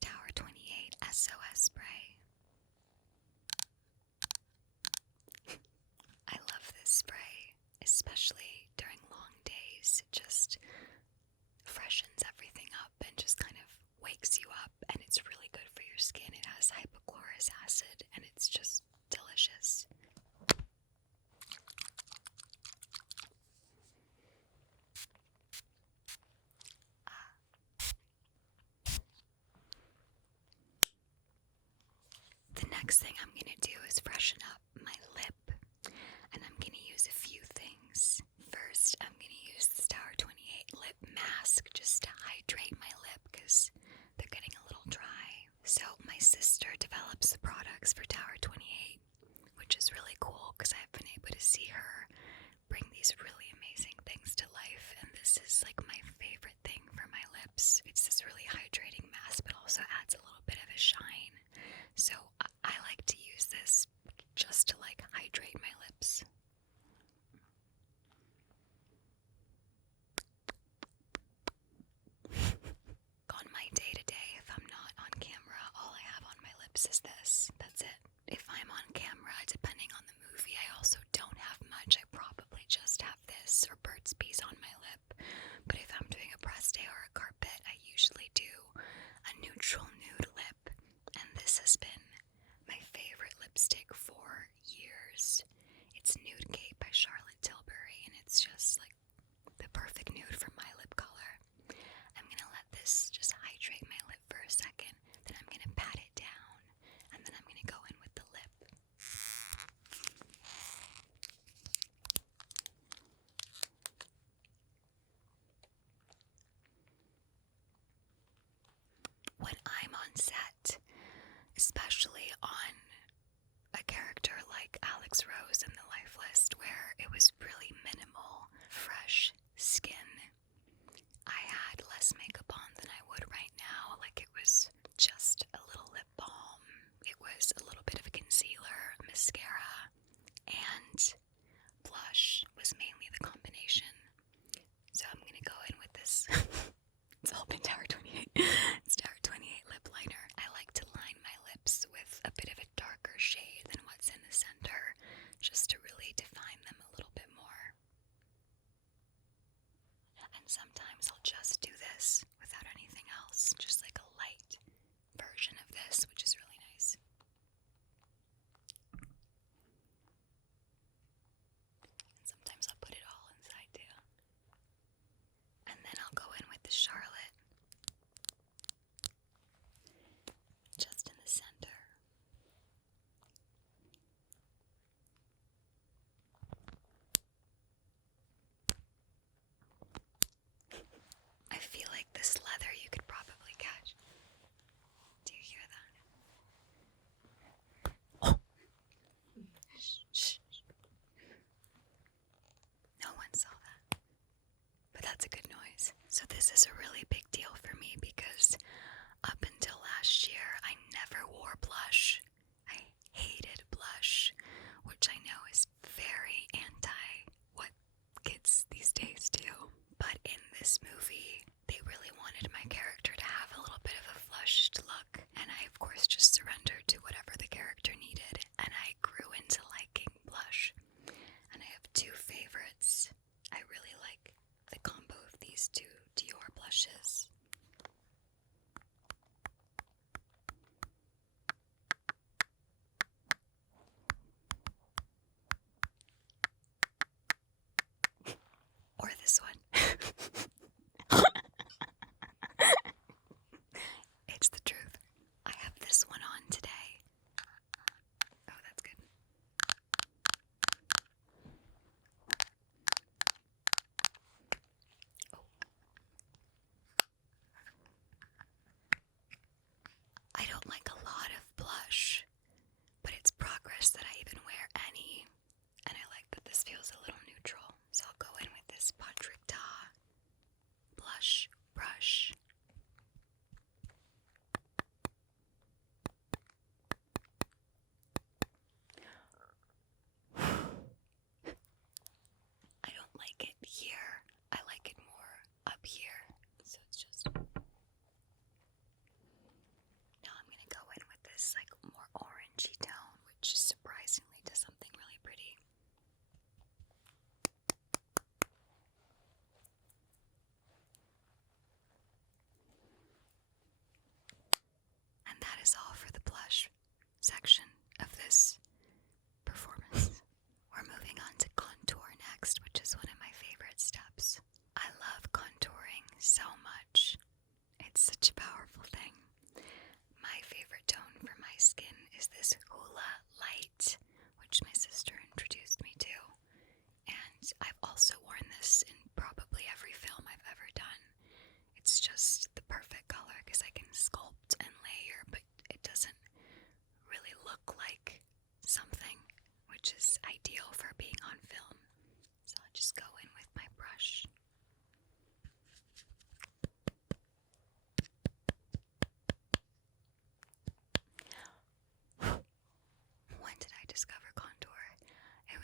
this Tower 28 SOS spray. I love this spray, especially during long days. It just freshens everything up and just kind of wakes you up, and it's really good for your skin. It has hypochlorous acid, and it's just delicious. The next thing I'm going to do is freshen up my lip, and I'm going to use a few things. First, I'm going to use this Tower 28 lip mask just to hydrate my lip because they're getting a little dry. So my sister develops the products for Tower 28, which is really cool because I've been able to see her bring these really amazing things to life, and this is like my favorite thing for my lips. It's this really hydrating mask, but also adds a little bit of a shine. So I like to use this just to like hydrate my lips. On my day-to-day, if I'm not on camera, all I have on my lips is this. That's it. If I'm on camera, depending on the movie, I also don't have much. I probably just have this or Burt's Bees on my lip. But if I'm doing a press day or a carpet, I usually do a neutral nude lip. And this has been my favorite lipstick for years. It's Nude Cape by Charlotte Tilbury, and it's just like the perfect nude for my lip color. I'm gonna let this just hydrate my lip for a second, then I'm gonna pat it down, and then I'm gonna go in with the lip. When I'm on set, especially on a character like Alex Rose in The Life List, where it was really minimal, fresh skin, I had less makeup on than I would right now. Like, it was just a little lip balm, it was a little bit of a concealer, mascara, and blush was mainly the combination. So I'm gonna go in with this. It's all been Tower 28. It's Tower 28 lip liner. I like to line my lips with a bit of a darker shade than what's in the center, just to really define them a little bit more. And sometimes I'll just do this without anything else, just like a light version of this, which is really nice. And sometimes I'll put it all inside too. And then I'll go in with the Charlotte, just in the center. I feel like this leather you could probably catch. Do you hear that? Oh! Shh. No one saw that. But that's a good noise. So this is a really big deal for me because up until last year, I never wore blush. I hated blush, which I know is very anti what kids these days do. But in this movie, they really wanted my character to have a little bit of a flushed look, and I of course just surrendered to whatever the character needed, and I grew into liking blush. And I have two favorites. I really like the combo of these two Dior blushes.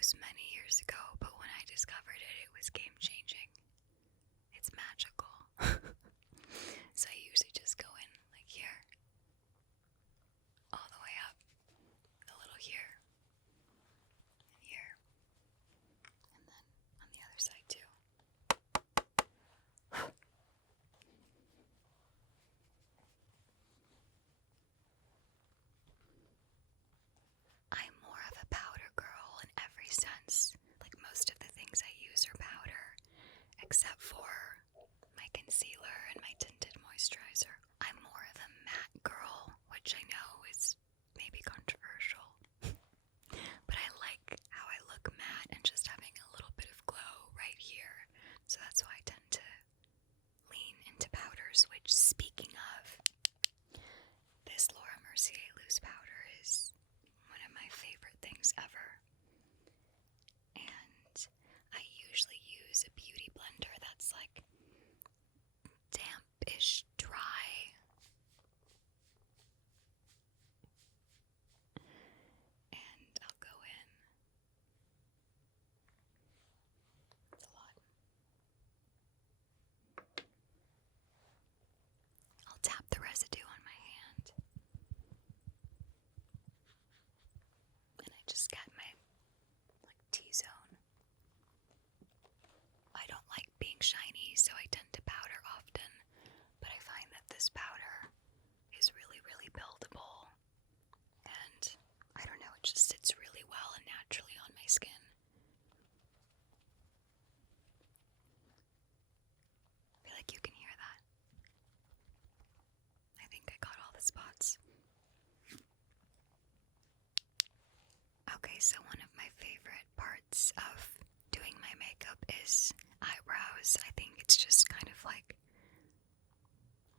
was many years ago, but when I discovered it, it was game-changing. It's magical. So I usually just go in like here, all the way up, a little here, and here, and then on the other side too. I'm more of a powder girl in every sense. Like most of the things I use are powder, except for my concealer and my tinted moisturizer. I'm more of a matte girl, which I know is maybe controversial, but I like how I look matte and just having a little bit of glow right here. So that's why I tend to lean into powders, which, speaking of, this Laura Mercier loose powder is one of my favorite things ever. And I usually use a beauty blender that's like damp-ish dry. And I'll go in. It's a lot. I'll tap the residue on my hand. And I just get my T-zone. I don't like being shiny, so I tend to powder often, but I find that this powder is really, really buildable, and I don't know, it just sits really well and naturally on my skin. I feel like you can hear that. I think I got all the spots. Okay, so one of my favorite parts of doing my makeup is eyebrows. I think it's just kind of like,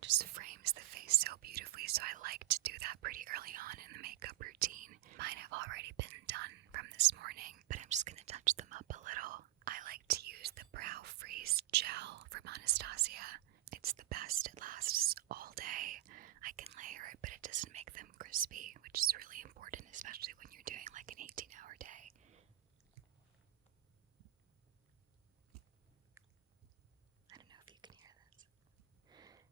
just frames the face so beautifully, so I like to do that pretty early on in the makeup routine. Mine have already been done from this morning, but I'm just going to touch them up a little. I like to use the Brow Freeze Gel from Anastasia. It's the best. It lasts all day. I can layer it, but it doesn't make them crispy, which is really important, especially when you're doing like an 18-hour day. I don't know if you can hear this.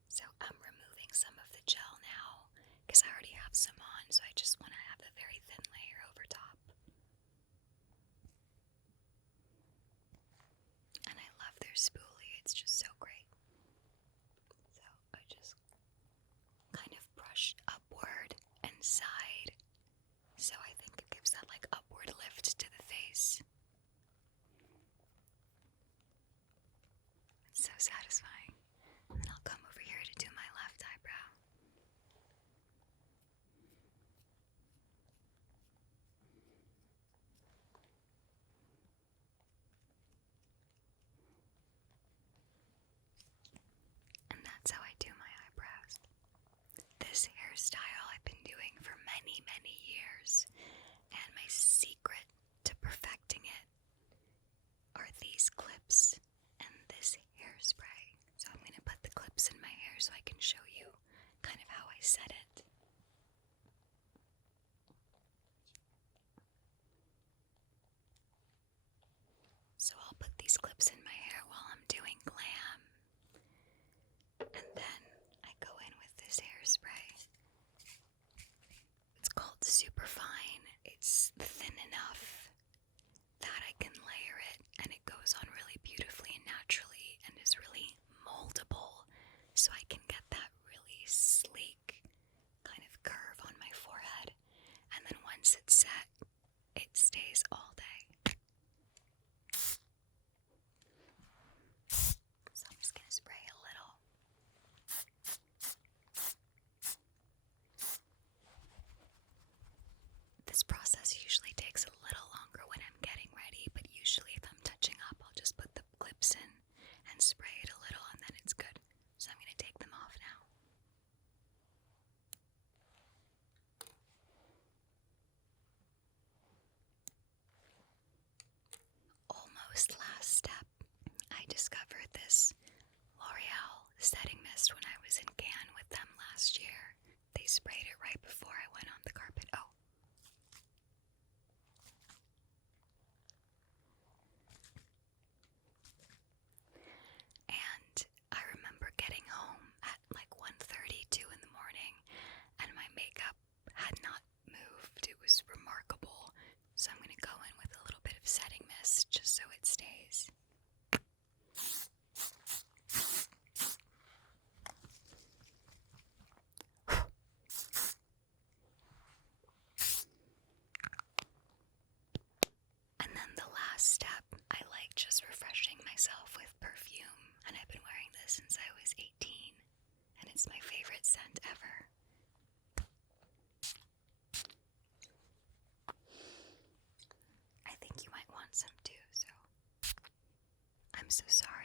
So I'm removing some of the gel now, because I already have some on, so I just want to have a very thin layer over top. And I love their spoolie, it's just so great. So I just kind of brush upward and side, so I think it gives that like upward lift to the face. It's so satisfying. And then I'll come over here to do my left eyebrow. And that's how I do my eyebrows. This hairstyle I've been doing for many, many years, and my secret to perfecting it are these clips and this hairspray. So I'm going to put the clips in my hair so I can show you kind of how I set it. So I'll put these clips in my hair while I'm doing glam. And then I go in with this hairspray. It's called Superfine. It's thin enough that I can layer it, and it goes on really beautifully and naturally, and is really moldable, so I can get that really sleek kind of curve on my forehead. And then once it's set, it stays all day. So I'm just gonna spray a little. This process usually takes a little longer when I'm getting ready, but usually if I'm touching up, I'll just put the clips in and spray it a little, and then it's good. So I'm going to take them off now. Almost last step, I discovered this L'Oreal setting mist when I was in Cannes with them last year. They sprayed it right before I went on the carpet. Oh. And then the last step, I like just refreshing myself with perfume. And I've been wearing this since I was 18. And it's my favorite scent ever. I think you might want some too, so I'm so sorry